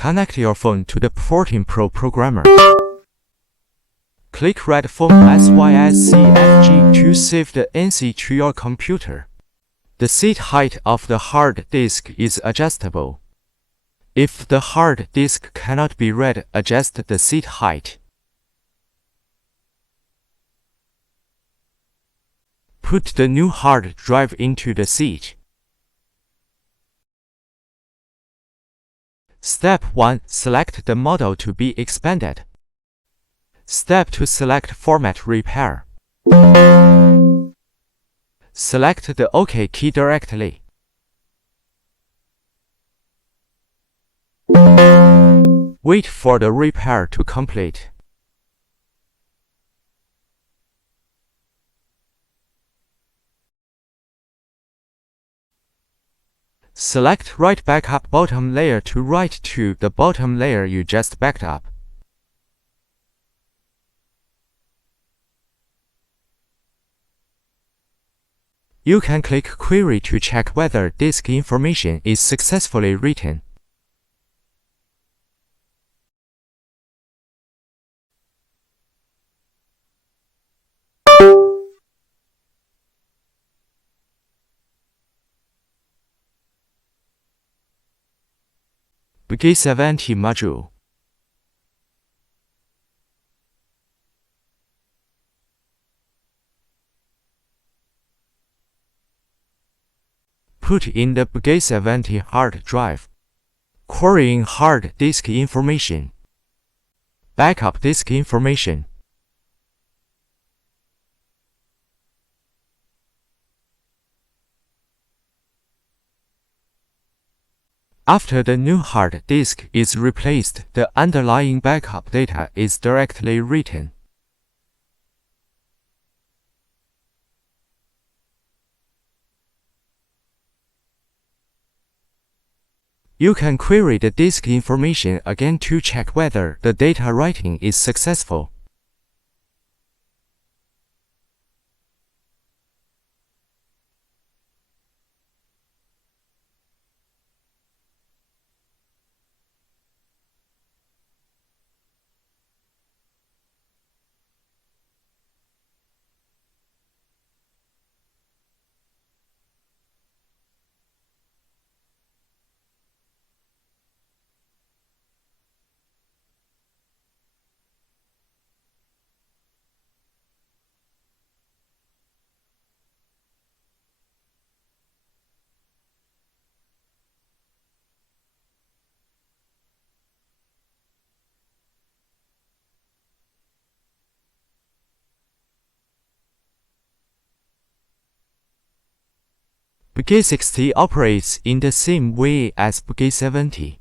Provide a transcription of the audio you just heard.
Connect your phone to the P14Pro programmer. Click Red Phone SYSCFG to save the NC to your computer. The seat height of the hard disk is adjustable. If the hard disk cannot be read, adjust the seat height. Put the new hard drive into the seat. Step 1. Select the model to be expanded. Step 2. Select Format Repair. Select the OK key directly. Wait for the repair to complete. Select Write Backup Bottom Layer to write to the bottom layer you just backed up. You can click Query to check whether disk information is successfully written. P14Pro module. Put in the P14Pro hard drive. Querying hard disk information. Backup disk information. After the new hard disk is replaced, the underlying backup data is directly written. You can query the disk information again to check whether the data writing is successful. P14 operates in the same way as P14.